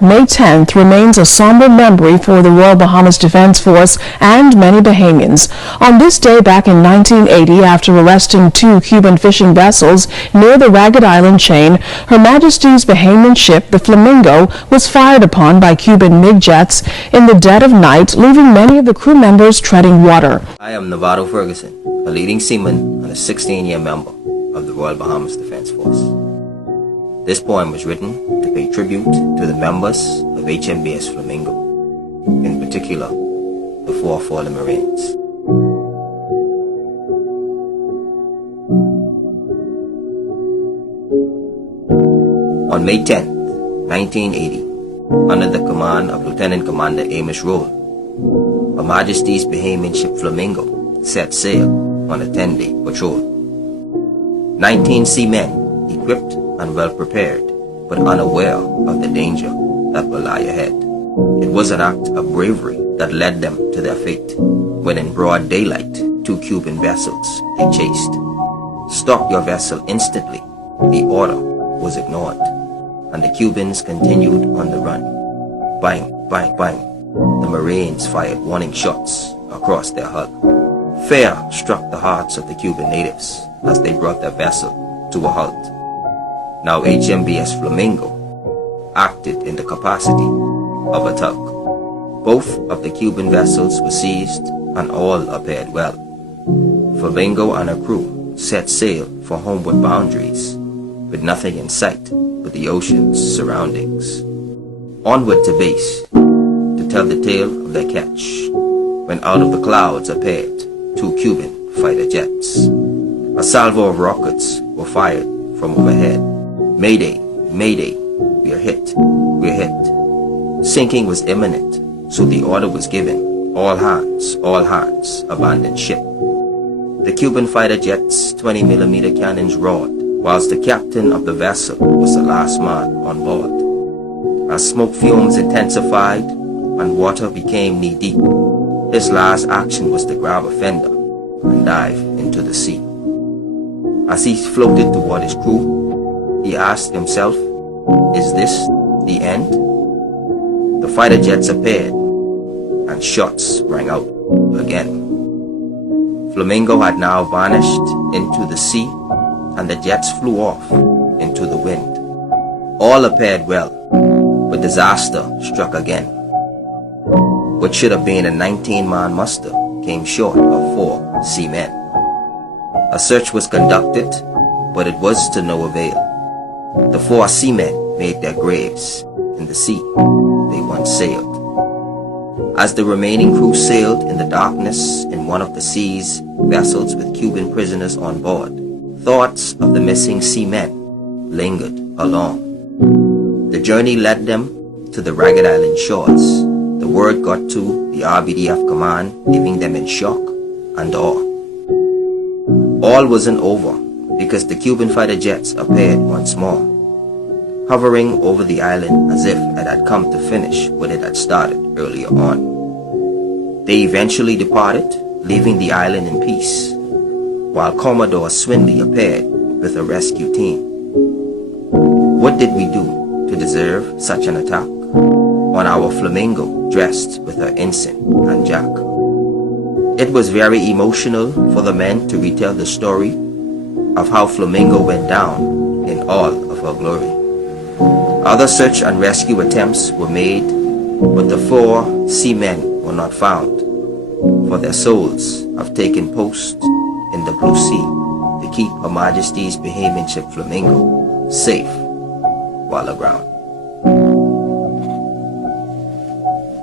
May 10th remains a somber memory for the Royal Bahamas Defense Force and many Bahamians. On this day back in 1980, after arresting 2 Cuban fishing vessels near the Ragged Island chain, Her Majesty's Bahamian ship, the Flamingo, was fired upon by Cuban MiG jets in the dead of night, leaving many of the crew members treading water. I am Novato Ferguson, a leading seaman and a 16-year member of the Royal Bahamas Defense Force. This poem was written to pay tribute to the members of HMBS Flamingo, in particular, the 4 fallen Marines. On May 10, 1980, under the command of Lieutenant Commander Amos Roll, Her Majesty's Bahamian ship Flamingo set sail on a 10-day patrol. 19 seamen, equipped and well prepared, but unaware of the danger that will lie ahead. It was an act of bravery that led them to their fate, when in broad daylight, 2 Cuban vessels they chased. Stop your vessel instantly. The order was ignored, and the Cubans continued on the run. Bang, bang, bang. The Marines fired warning shots across their hull. Fear struck the hearts of the Cuban natives as they brought their vessel to a halt. Now HMBS Flamingo acted in the capacity of a tug. Both of the Cuban vessels were seized and all appeared well. Flamingo and her crew set sail for homeward boundaries with nothing in sight but the ocean's surroundings. Onward to base to tell the tale of their catch, when out of the clouds appeared 2 Cuban fighter jets. A salvo of rockets were fired from overhead. Mayday, mayday, we are hit, we're hit. Sinking was imminent, so the order was given, all hands, abandon ship. The Cuban fighter jets' 20mm cannons roared, whilst the captain of the vessel was the last man on board. As smoke fumes intensified and water became knee-deep, his last action was to grab a fender and dive into the sea. As he floated toward his crew, he asked himself, is this the end? The fighter jets appeared, and shots rang out again. Flamingo had now vanished into the sea, and the jets flew off into the wind. All appeared well, but disaster struck again. What should have been a 19-man muster came short of 4 seamen. A search was conducted, but it was to no avail. The 4 seamen made their graves in the sea they once sailed. As the remaining crew sailed in the darkness in one of the sea's vessels with Cuban prisoners on board, thoughts of the missing seamen lingered along. The journey led them to the Ragged Island shores. The word got to the RBDF command, leaving them in shock and awe. All wasn't over, because the Cuban fighter jets appeared once more, hovering over the island as if it had come to finish what it had started earlier on. They eventually departed, leaving the island in peace, while Commodore Swindley appeared with a rescue team. What did we do to deserve such an attack on our Flamingo dressed with her ensign and jack? It was very emotional for the men to retell the story of how Flamingo went down in all of her glory. Other search and rescue attempts were made, but the 4 seamen were not found, for their souls have taken post in the blue sea to keep Her Majesty's Bahamian ship Flamingo safe while aground.